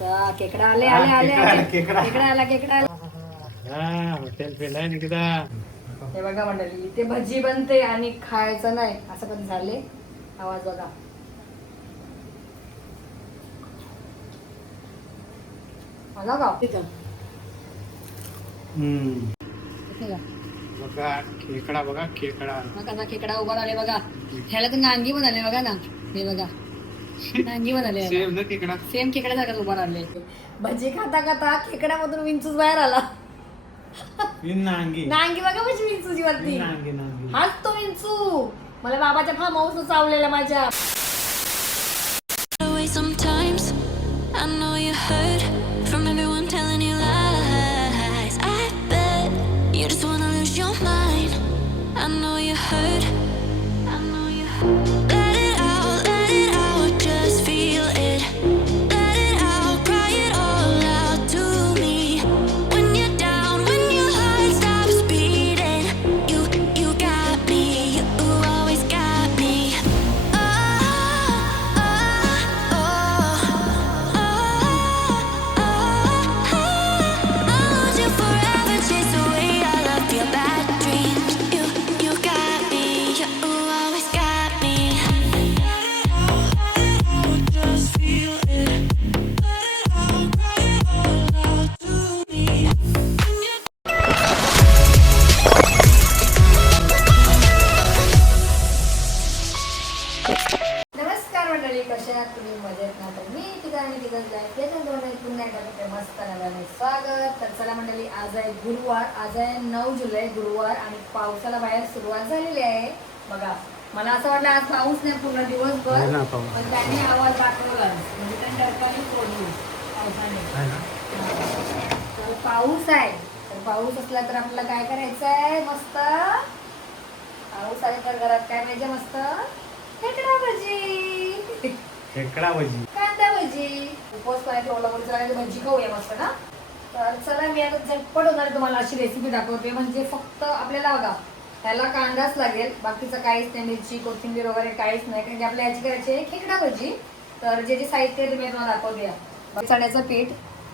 खेकडा आले आले आले आले खेकडा आला खेकडा आला. हॉटेल फ्रेंड आहे निकिता. हे बघा मंडळी इथे भजी बनते आणि खायचं नाही असं पण झाले. आवाज बघा. आला का बघा खेकडा बघा खेकडा बघा खेकडा उभा राहिले बघा. ह्याला तर नांगी बनाले बघा ना. हे बघा नांगी बनाले सेम ना खेकडा सेम खेकडा सारखाच उभा राहिले. भजी खाता खाता खेकड्यामधून विंचूच बाहेर आला. नांगी नांगी बघा म्हणजे विंचूची वरती. नांगी नांगी हाच तो विंचू मला बाबाच्या फार्म हाऊस चावलेला माझ्या. Sometimes I know you heard from everyone telling you lies. I bet you just wanna lose your mind. I know you heard. I know you heard. Let it out, just feel it. Let it out, cry it all out to me. When you're down, when your heart stops beating, you got me, you always got me. नमस्कार मंडळी, कशा आहात तुम्ही? मजेत ना? तर मी पुन्हा एकदा मस्त नव्याने स्वागत. तर चला मंडळी, आज आहे गुरुवार, आज आहे 9 जुलै गुरुवार आणि पावसाला बाहेर सुरुवात झालेली आहे. बघा मला असं वाटलं आज पाऊस नाही पूर्ण दिवसभर, पण त्यांनी आवाज दाखवला म्हणजे त्यांनी डरकाली फोडली पावसाने. तर पाऊस आहे, तर पाऊस असला तर आपल्याला काय करायचं आहे? मस्त पाऊस आले तर घरात काय पाहिजे? मस्त खेकडा भजी, खेकडा भजी, कांदा भजी. उपवास करायचं ओला भजी खाऊया मस्त ना. तर चला मी आता झटपट होणार तुम्हाला अशी रेसिपी दाखवते. म्हणजे फक्त आपल्याला बघा त्याला कांदाच लागेल, बाकीचं काहीच नाही, मिरची कोथिंबीर वगैरे काहीच नाही, कारण की आपल्या याची करायची आहे खेकडा भजी. तर जे जे साहित्य आहे ते मी तुम्हाला दाखवते. चण्याचं पीठ,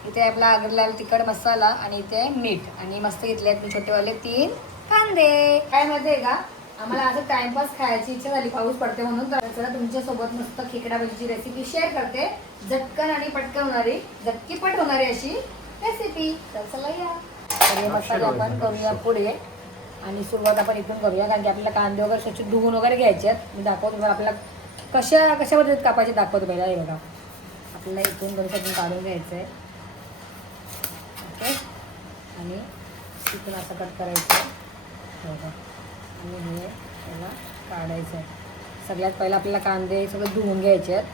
इथे आपला आगरला तिखट मसाला आणि इथे मीठ आणि मस्त घेतले आहेत मी छोटेवाले 3 कांदे. काय माहिती आहे का, आम्हाला असं टाइमपास खायची इच्छा झाली, पाऊस पडते म्हणून. तर चला तुमच्यासोबत मस्त खेकडा भजीची रेसिपी शेअर करते. झटकन आणि पटकन होणारी, झटकीपट होणारी अशी रेसिपी. तर चला या. तर हे मसाले आपण करूया पुढे आणि सुरुवात आपण इथून करूया, कारण की आपल्याला कांदे वगैरे स्वच्छ धुवून वगैरे घ्यायचे आहेत. मी दाखवतो आपल्याला कशा पद्धतीत कापायचे दाखवतो पहिला. हे बघा आपल्याला इथून गणपतीतून काढून घ्यायचं आहे. ओके, आणि इथून असं कट करायचं बघा, आणि हे त्याला काढायचं आहे. सगळ्यात पहिला आपल्याला कांदे सगळं धुवून घ्यायचे आहेत.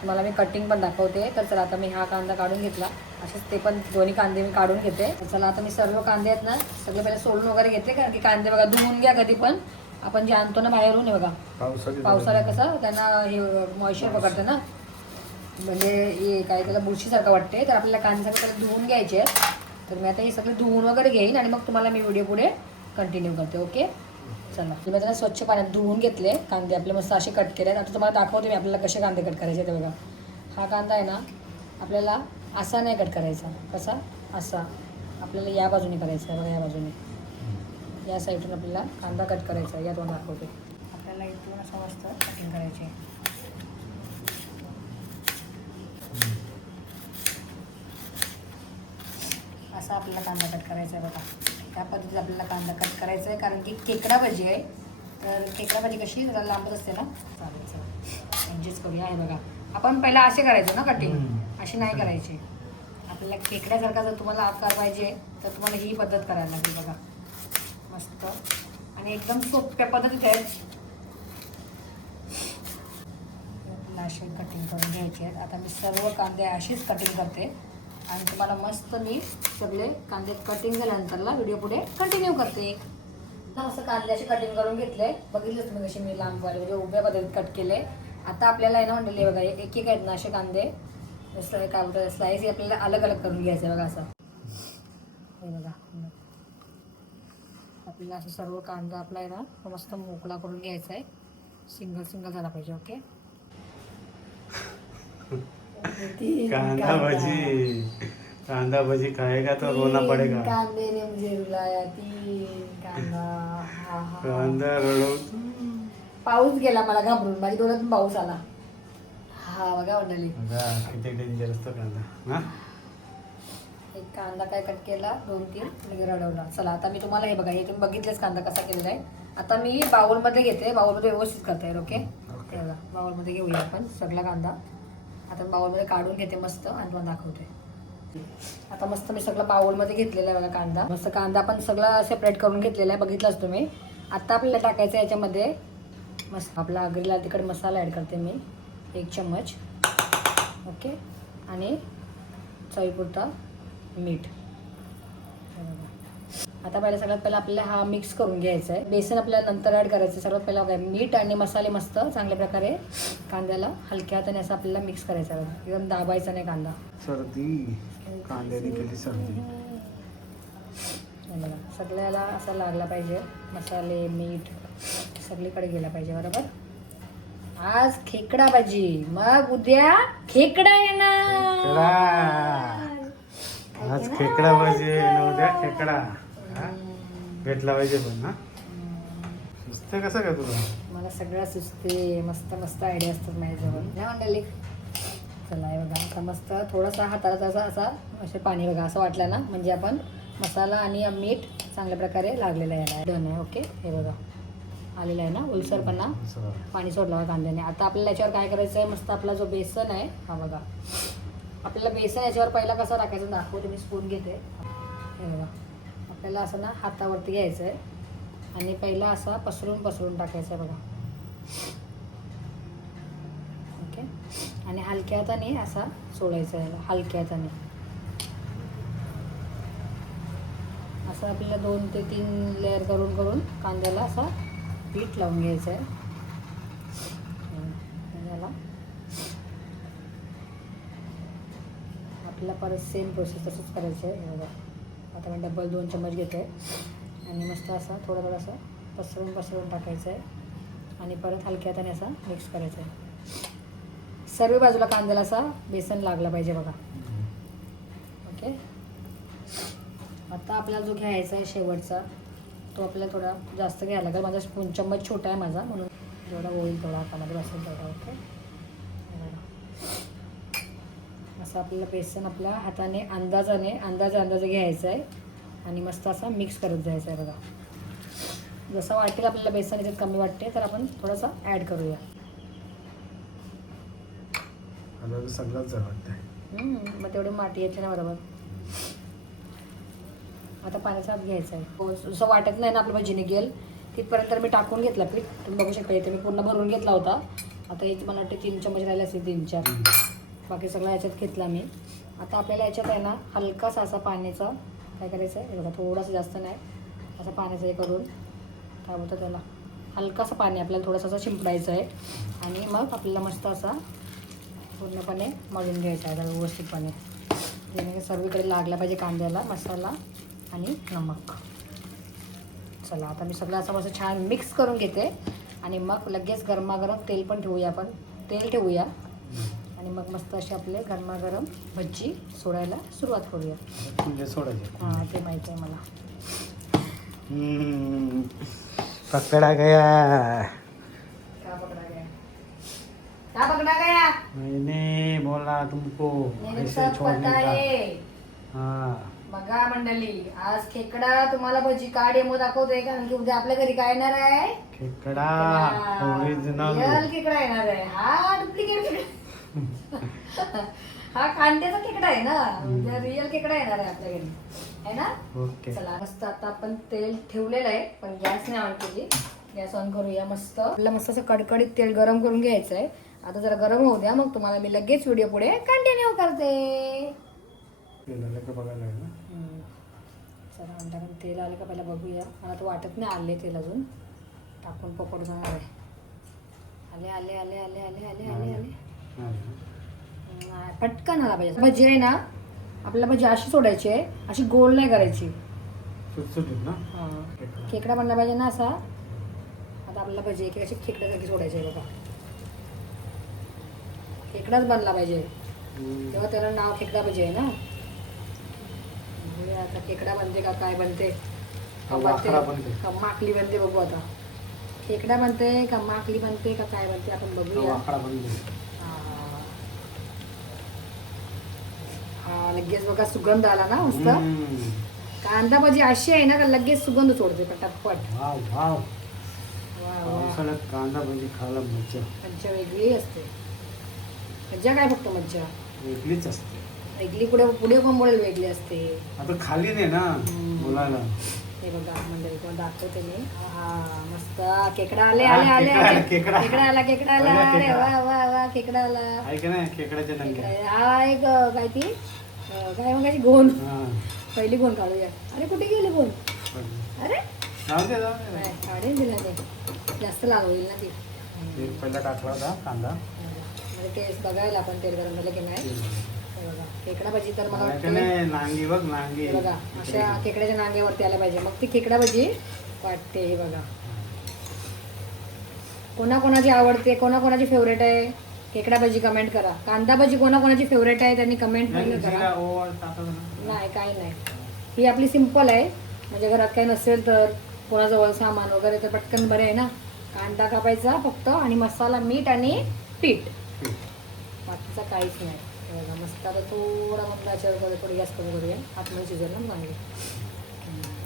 तुम्हाला मी कटिंग पण दाखवते. तर चला आता मी हा कांदा काढून घेतला, असेच ते पण दोन्ही कांदे मी काढून घेते. चला आता मी सर्व कांदे आहेत ना सगळे पहिला सोलून वगैरे घेते, कारण की कांदे बघा धुवून घ्या कधी पण. आपण जे आणतो ना बाहेरून, हे बघा पावसाळ्यात कसं त्यांना हे मॉइश्चर पकडतं ना, म्हणजे हे काय त्याला बुरशीसारखं वाटते. तर आपल्याला कांदे सगळे त्याला धुवून घ्यायचे आहेत. तर मी आता हे सगळे धुवून वगैरे घेईन आणि मग तुम्हाला मी व्हिडिओ पुढे कंटिन्यू करते. ओके, चला मी त्याला स्वच्छ पाण्यात धुवून घेतले. कांदे आपले मस्त असे कट केले. आता तुम्हाला दाखवते मी आपल्याला कसे कांदे कट करायचे ते बघा. हा कांदा आहे ना आपल्याला असा नाही कट करायचा, कसा असा आपल्याला या बाजूने करायचा आहे बघा, या बाजूने, या साईडून आपल्याला कांदा कट करायचा आहे. या दोन दाखवते. आपल्याला इथून असं मस्त कटिंग करायचे आहे. असा आपल्याला कांदा कट करायचा आहे बघा. त्या पद्धतीत आपल्याला कांदा कट करायचा आहे, कारण की खेकडा भाजी आहे. तर खेकडा भाजी कशी जरा लांबच असते ना. चालेल, चला ॲडजस्ट करूया. आहे बघा, आपण पहिला असे करायचो ना कटिंग, अशी नाही करायची. आपल्याला खेकड्यासारखा जर तुम्हाला आकार पाहिजे तर तुम्हाला ही पद्धत करायला लागेल बघा. मस्त आणि एकदम सोप्या पद्धतीत आहे. आपल्याला असे कटिंग करून घ्यायचे आहेत. आता मी सर्व कांदे अशीच कटिंग करते आणि तुम्हाला मस्त मी सगळे कांदे कटिंग झाल्यानंतरला व्हिडिओ पुढे कंटिन्यू करते. असं कांदे असे कटिंग करून घेतले, बघितलं तुम्ही कसे मी लांबवाले म्हणजे उभ्या पद्धतीत कट केले. आता आपल्याला आहे ना म्हणलेले बघा एक एक आहेत ना असे कांदे काय बोलतात स्लाइस आपल्याला अलग अलग करून घ्यायचं आहे बघा. असं हे बघा आपल्याला असं सर्व कांदा आपला आहे ना मस्त मोकळा करून घ्यायचा आहे. सिंगल सिंगल झाला पाहिजे. ओके, कांदा भजी, कांदा भजी खाएगा तो रोना पडेगा. कांदे ने मुझे रुलाया, 3 कांदा. हा, हा. कांदा रडून पाऊस गेला मला घाबरून, माझ्या डोळ्यातून पाऊस आला. हा बघा मंडळी, बघा किती डेंजर असतो कांदा. हा एक कांदा काय कट केला, 2-3 लगे रडवला. चला आता मी तुम्हाला हे बघा, हे तुम्ही बघितलेच कांदा कसा केलेला आहे. आता मी बाउलमध्ये घेते, बाउलमध्ये व्यवस्थित करता येईल. ओके, बाउलमध्ये घेऊया आपण सगळा कांदा. आता बाउलमध्ये काढून घेते मस्त आणि तुम्हाला दाखवते. आता मस्त मी सगळं बाउलमध्ये घेतलेला आहे बघा कांदा. मस्त कांदा पण सगळं सेपरेट करून घेतलेला आहे, बघितलंच तुम्ही. आता आपल्याला टाकायचं आहे याच्यामध्ये मस्त आपला आगरी लाल तिखट मसाला ॲड करते मी 1 चम्मच. ओके, आणि चवीपुरता मीठ. आता सगळ्यात पहिला आपल्याला हा मिक्स करून घ्यायचा आहे. बेसन आपल्याला नंतर ॲड करायचं आहे. सर्वात पहिला मीठ आणि मसाले मस्त चांगल्या प्रकारे कांद्याला हलक्या हाताने असं आपल्याला मिक्स करायचं आहे. एकदम दाबायचा नाही कांदा. सर्दी कांद्याने केली सर्दी. सगळ्याला असा लागला पाहिजे, मसाले मीठ सगळीकडे गेला पाहिजे. बरोबर. आज खेकडा भाजी, मग उद्या खेकडा येणार. आज खेकडा पाहिजे, उद्या खेकडा. भेटला पाहिजे पण. ना सुचते कसं काय तुला? मला सगळं सुचते, मस्त मस्त आयडिया असतात माझ्याजवळ. नाही मंडळी, चला हे बघा आता मस्त थोडासा हाताला तसा असा असे पाणी बघा असं वाटलं ना, म्हणजे आपण मसाला आणि मीठ चांगल्या प्रकारे लागलेलं आहे. डन आहे. ओके, हे बघा आलेला आहे ना उलसरपणा, पाणी सोडलं बघा कांद्याने. आता आपल्याला याच्यावर काय करायचं आहे, मस्त आपला जो बेसन आहे हा बघा, आपल्याला बेसन याच्यावर पहिला कसा टाकायचं दाखवते मी. स्पून घेते, हे बघा आपल्याला असं ना हातावरती घ्यायचं आहे आणि पहिला असा पसरून पसरून टाकायचं आहे बघा. ओके, आणि हलक्या हाताने असा सोडायचा आहे, हलक्या हाताने असं आपल्याला 2 ते 3 लेअर करून करून कांद्याला असा पीठ लावून घ्यायचं आहे. आपल्याला परत सेम प्रोसेस तसंच करायचं आहे. बघा आता मी डबल 2 चम्मच घेते आणि मस्त असा थोडा थोडासा पसरून पसरून टाकायचं आहे आणि परत हलक्या हाताने असा मिक्स करायचं आहे. सर्व बाजूला कांद्याला असा बेसन लागला पाहिजे बघा. ओके, आता आपल्याला जो घ्यायचा आहे शेवटचा, तो आपल्याला थोडा जास्त घ्यायला लागेल. माझा स्पून चम्मच छोटा आहे माझा, म्हणून जेवढा होईल तेवढा हातामध्ये बसेल तेवढा. ओके, असं आपल्याला बेसन आपल्या हाताने अंदाजे घ्यायचं आहे आणि मस्त असा मिक्स करत जायचं आहे बघा. जसं वाटेल आपल्याला बेसन याच्यात कमी वाटते तर आपण थोडासा ॲड करूया. सगळंच वाटतंय. मग तेवढी माती येते ना. बरोबर. आता पाण्याचा हात घ्यायचा आहे. जसं वाटत नाही ना आपलं भजी निघेल तिथपर्यंत मी टाकून घेतला पीठ. तुम्ही बघू शकता इथे मी पूर्ण भरून घेतला होता. आता इथे मला वाटते 3 चम्मच राहिले असतील, 3-4. बाकी सगळं याच्यात घेतला मी. आता आपल्याला याच्यात आहे ना हलकासा असा पाण्याचा काय करायचं आहे बघा, थोडंसं जास्त नाही, असं पाण्याचं हे करून काय बोलतं त्याला, हलकासा पाणी आपल्याला थोडंसं असं शिंपडायचं आहे आणि मग आपल्याला मस्त असा पूर्णपणे मळून घ्यायचा आहे त्याला व्यवस्थितपणे, जेणेकरून सर्वीकडे लागला पाहिजे कांद्याला मसाला आणि नमक. चला आता मी सगळं असं मस्त छान मिक्स करून घेते आणि मग लगेच गरमागरम तेल पण ठेवूया, आपण तेल ठेवूया आणि मग मस्त असे आपले गरमागरम भजी सोडायला सुरुवात करूया. म्हणजे सोडायचे. हां ते माहिती आहे मला. पकड़ा गया. क्या पकड़ा गया? क्या पकड़ा गया? मैंने बोला तुमको मैंने ऐसे सब छोड़ने पता का. है. हाँ बघा मंडळी, आज खेकडा तुम्हाला भजी का डेमो दाखवतोय, कारण की उद्या आपल्या घरी काय येणार आहे, खेकडा ओरिजिनल. रिअल खेकडा येणार आहे. हा डुप्लिकेट हा कांद्याचा खेकडा आहे ना, उद्या रिअल खेकडा येणार आहे आपल्या घरी, आहे ना. ओके. चला मस्त आता आपण तेल ठेवलेलं आहे पण गॅस नाही ऑन केली. गॅस ऑन करूया. मस्त आपल्याला मस्त असं कडकडीत तेल गरम करून घ्यायचं आहे. आता जरा गरम होऊ द्या, मग तुम्हाला मी लगेच व्हिडिओ पुढे कंटिन्यू करते. बघायला आहे ना. चला आमच्याकडे तेल आलं का पहिला बघूया. मला तर वाटत नाही आले तेल अजून, टाकून पकड जाणार आहे. आले आले आले आले आले आले आले आले पटकन आला पाहिजे. भजी आहे ना आपल्याला भजी अशी सोडायची आहे, अशी गोल नाही करायची. सुटसुटीत ना. खेकडा बनला पाहिजे ना असा. आता आपल्याला भजी एक अशी खेकड्यासारखी सोडायची आहे बघा. खेकडाच बनला पाहिजे. तेव्हा त्याला नाव खेकडा भजी आहे ना. बघूया आता खेकडा बनते का काय बनते, का वाखरा बनते. का माकली बनते बघू आता. खेकडा बनते का माकली बनते का काय बनते आपण बघूया. वाकडा बनते. हा लगेच बघा सुगंध आला ना मस्त. कांदा भजी अशी आहे ना का लगेच सुगंध सोडते पटापट. Wow wow. वा वा. पावसाळ्यात कांदा भजी खायला मज्जा मज्जा वेगळी असते. मज्जा काय फक्त मज्जा वेगळीच असते. वेगळी पुढे पुढे कोंबोळेल वेगळी असते. आता खाली नाही ना मुलाला. हे बघा मंडळी कोण दाखवते मी. हा मस्त खेकडा आले आले आले आले. खेकडा. खेकडा आला खेकडा आला. अरे वा वा वा खेकडा आला. आहे का नाही खेकड्याच्या नंगे. हा एक काय ती काय मग गोन हा पहिली गोन काढूया. अरे कुठे गेली गोन. अरे जाऊ दे जाऊ दे. नाही काढेल दिला ते जास्त लाल होईल ना ती. तेल पहिला टाकला होता कांदा. म्हणजे टेस्ट बघायला आपण तेल गरम झालं की नाही. हे बघा खेकडा भजी तर मला आहे का वाटतं नाही नांगी बघ नांगी. हे बघा अशा खेकड्याच्या नांग्यावरती आल्या पाहिजे मग ती खेकडा भजी वाटते. हे बघा कोणाकोणाची आवडते कोणाकोणाची फेवरेट आहे खेकडा भजी कमेंट करा. कांदा भजी कोणाकोणाची फेवरेट आहे त्यांनी कमेंट नाही, करा. जिरा ओवा टाकलं ना. नाही काही नाही. ही आपली सिंपल आहे म्हणजे घरात काही नसेल तर कोणाजवळ सामान वगैरे तर पटकन बरे आहे ना. कांदा कापायचा फक्त आणि मसाला मीठ आणि पीठ बाकीचा काहीच नाही. हे बघा मस्त. आता थोडा मग थोडी गॅस कमी करूया आतमध्ये शिजेल ना चांगली.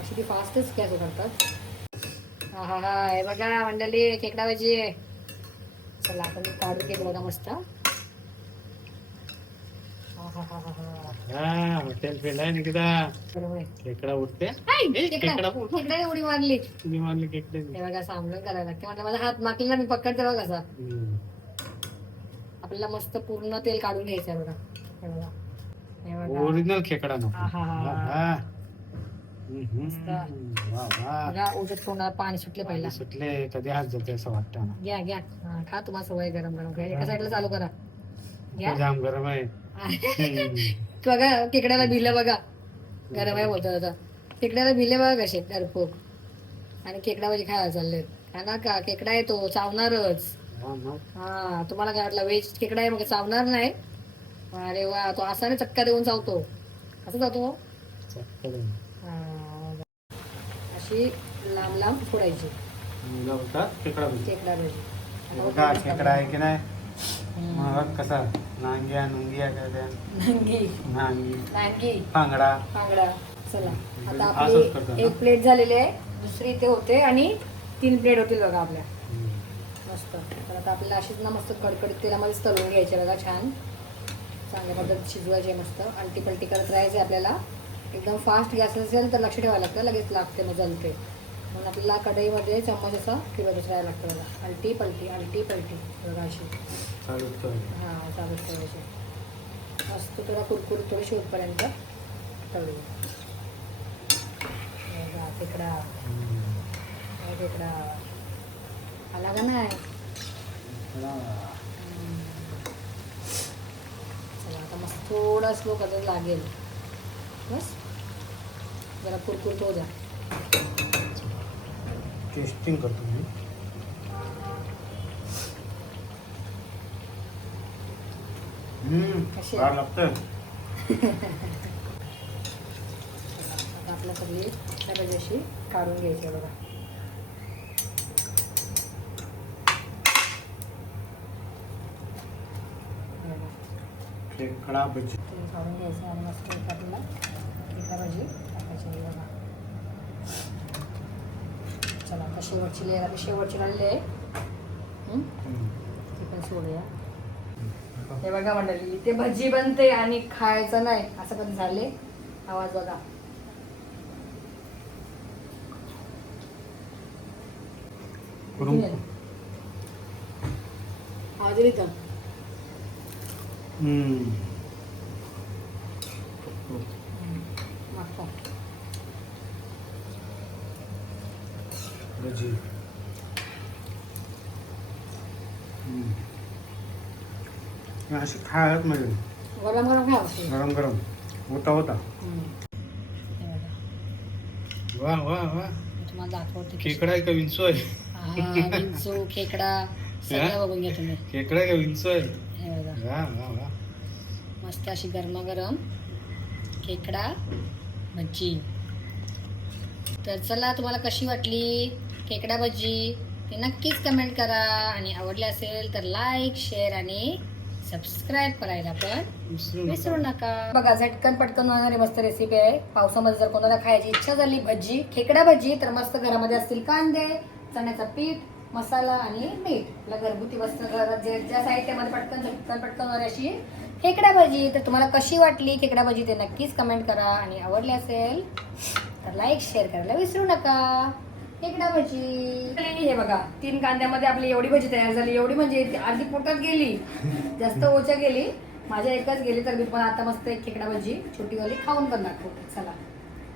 अशी ती फास्टच गॅस करतात. हा हा हा हे बघा मंडळी खेकडा भजी आहे. चला आपण काढून घेतो बघा मस्त. हा हा हा हा हा हा हॉटेल पेलाय निकिता. बरोबर आहे. खेकडा उठते. खेकडा खेकड्याने उडी मारली. तुम्ही मारली खेकडे. हे बघा सांभाळून करायला लागते. म्हणजे माझा हात माकलेला मी पकडते बघा कसा. आपल्याला मस्त पूर्ण तेल काढून घ्यायचं आहे बघा. हे बघा हे बघा ओरिजिनल खेकडा नको. हा, हा, हा. हा. मस्त. वा वा. बघा उजत तोंडाला पाणी सुटले पहिला. सुटले कधी हात जाते असं वाटतं ना. घ्या घ्या हा, खा तुम्हाला सवय गरम गरम घ्या. एका साईडला चालू करा. घ्या जाम गरम आहे. बघा खेकड्याला भिलं बघा. गरम आहे बोलतो आता. खेकड्याला भिले बघा कसे डरपोक. आणि खेकडा भाजी खायला चालले. खाना का खेकडा येतो चावणारच. हा, मग. हा तुम्हाला काय वाटलं व्हेज खेकडा आहे मग चावणार नाही. अरे वा तो असाने चक्का देऊन चावतो. कसं चावतो. चक्कर. अशी लांब लांब फोडायची मुलं बोलतात खेकडा भजी. खेकडा बघा भजी. खेकडा आहे की नाही. मग कसा नांग्या नुंग्या काय त्या. नांगी नांगी नांगी पांगडा. पांगडा. चला आता असंच करतात आपली ना? एक प्लेट झालेली आहे. दुसरी इथे होते आणि 3 प्लेट होतील बघा आपल्या. मस्त. तर आता आपल्याला अशीच ना मस्त कडकडीत तेलामध्येच तळून घ्यायचे बघा. छान चांगल्या पद्धतीत शिजवायचे. मस्त आलटी पलटी करत राहायचे आपल्याला. एकदम फास्ट गॅस असेल तर लक्ष ठेवायला लागतं. लगेच लागते मग जलते. म्हणून आपल्याला कढईमध्ये चम्मच असा फिरवतच राहायला लागतं बघा. आलटी पलटी बघा अशी. चालू कर. हां चालूच ठेवायचे. मस्त थोडा कुरकुरीत थोडी शेवटपर्यंत तळू. बघा खेकडा खेकडा आला का नाही. चला आता मस्त थोडा स्लो करायला लागेल. बस जरा कुरकुरीत हो द्या. टेस्टिंग करतो मी. कशी फार लागतं. आता आपल्या सगळी डब्याची अशी काढून घ्यायची बघा. खेकडा भजी. ते काढून घ्यायचं आणि मस्त आपल्याला खेकडा भाजी टाकायची आहे बघा. चला आता शेवटची लेअर आपली शेवटची राहिली आहे. ती पण सोडूया. हे बघा मंडळी ते भजी बनते आणि खायचं नाही असं पण झाले. आवाज बघा. आवाज येईल का. मस्त. भजी. अशी खायलाच म्हणजे गरम गरम खा अशी. गरम गरम होता होता. हे बघा. वा वा वा. मी तुम्हाला दाखवते. खेकडा आहे का विंचू आहे. हा, विंचू खेकडा सगळं बघून घ्या तुम्ही. खेकडा आहे का विंचू आहे. हे बघा वा वा वा. मस्त अशी गरमागरम खेकडा भजी. तर चला, तुम्हाला कशी वाटली खेकडा भजी ते नक्कीच कमेंट करा आणि आवडले असेल तर लाईक, शेअर आणि सबस्क्राईब करायला पण विसरू नका. बघा, झटकन पटकन होणारी मस्त रेसिपी आहे. पावसामध्ये जर कोणाला खायची इच्छा झाली भजी, खेकडा भजी, तर मस्त घरामध्ये असतील कांदे, चण्याचं पीठ, मसाला आणि मीठ. आपल्या घरगुती वस्तू घरात ज्या साहित्यामध्ये झटकन पटकन होणारी अशी खेकडा भजी. तर तुम्हाला कशी वाटली खेकडा भजी ते नक्कीच कमेंट करा आणि आवडले असेल तर लाईक, शेअर करायला विसरू नका. खेकडा भजी. हे बघा, 3 कांद्यामध्ये आपली एवढी भजी तयार झाली. एवढी म्हणजे अर्धी पोटात गेली, जास्त ओच्या गेली. माझ्या एकच गेली, तर मी पण आता मस्त एक खेकडा भजी छोटीवाली खाऊन पण दाखवते. चला,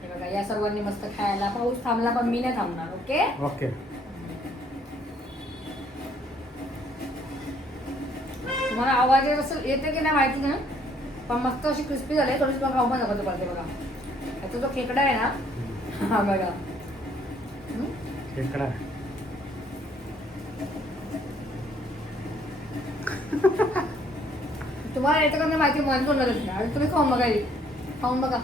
हे बघा, या सर्वांनी मस्त खायला. पाऊस थांबला पण मी नाही थांबणार. Okay okay. तुम्हाला आवाज येते की नाही माहिती नाही, पण मस्त अशी क्रिस्पी झाली. थोडीशी पण खाऊ पण नको पडते. बघा, याचा जो खेकडा आहे ना, हा बघा, खेकडा तुम्हाला येतं का नाही माहिती, मला तोंडाला येत नाही. आणि तुम्ही खाऊन बघा, खाऊन बघा.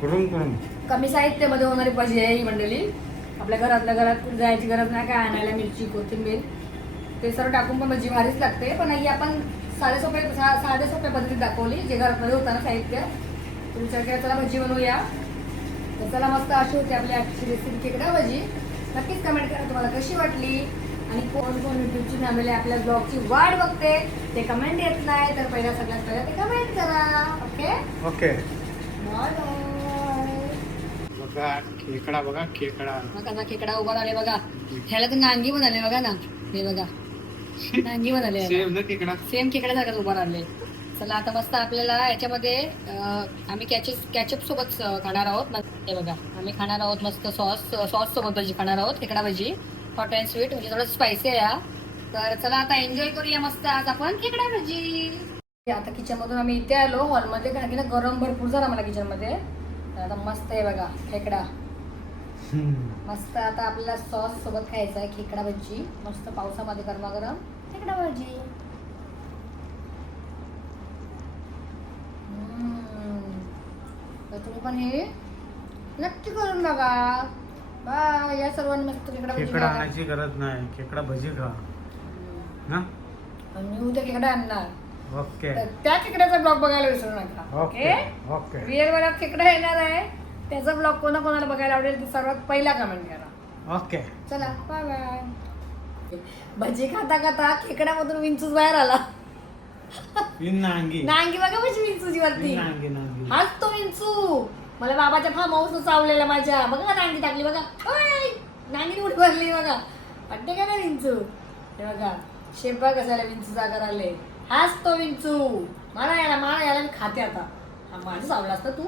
कुरुम कुरुम. कमी साहित्यामध्ये होणारी भजी आहे ही मंडळी. आपल्या घरातल्या घरात जायची गरज नाही काय आणायला. मिरची, कोथिंबीर ते सर्व टाकून पण भजी भारीच लागते. पण ही आपण साध्या सोप्या पद्धतीत दाखवली, जे घरामध्ये होतं ना साहित्य. तुमच्या काय, चला भजी बनवूया. तर चला, मस्त अशी होती आपली आजची रेसिपी खेकडा भजी. नक्कीच कमेंट करा तुम्हाला कशी वाटली आणि कोण कोण युट्यूबची फॅमिली आपल्या ब्लॉगची वाट बघते ते कमेंट येत नाही, तर सगळ्यात पहिला ते कमेंट करा. Okay okay. बाय. बघा खेकडा, बघा खेकडा. बघा खेकडा उभा राहिले बघा. ह्याला तर नांगी बनाले बघा ना, हे बघा नांगी बनाले. सेम ना खेकडा, सेम खेकड्यासारखाच उभा राहिले. चला, आता मस्त आपल्याला याच्यामध्ये आम्ही कॅचअप सोबत खाणार आहोत. हे बघा, आम्ही खाणार आहोत मस्त सॉस सोबत भजी खाणार आहोत. खेकडा भजी हॉट अँड स्वीट, म्हणजे थोडं स्पायसी आहे हा. तर चला, आता एन्जॉय करूया मस्त आज आपण खेकडा भजी. आता किचन मधून आम्ही इथे आलो हॉलमध्ये, कारण की ना गरम भरपूर झाला मला किचन मध्ये. तर आता मस्त आहे बघा खेकडा मस्त. आता आपल्याला सॉस सोबत खायचा आहे खेकडा भजी, मस्त पावसामध्ये गरमागरम खेकडा भजी. तर तुम्ही पण हे नक्की करून बघा. बाय. या सर्वांनी मस्त खेकडा भजी खेकडा खायला. आणायची गरज नाही, खेकडा भजी खा ना. आणि मी उद्या खेकडा आणणार. ओके. तर त्या खेकड्याचा ब्लॉग बघायला विसरू नका. Okay okay. रिअल मध्ये खेकडा येणार आहे, त्याचा ब्लॉग कोणाला बघायला आवडेल ते सर्वात पहिला कमेंट करा. ओके. चला, बाय बाय. भजी खाता खाता खेकड्यामधून विंचूच बाहेर आला. नांगी नांगी बघा भजी विंचूची वरती. नांगी नांगी. हाच तो विंचू मला बाबाच्या फार्म हाऊस चावलेला माझ्या. बघा का नांगी टाकली बघा. नांगी उडी भरली बघा. वाटते का ना विंचू. हे बघा शेपा कसायला विंचू जागा आले. हाच तो विंचू. मला याला मी खाते आता. माझं चावला असतं तू.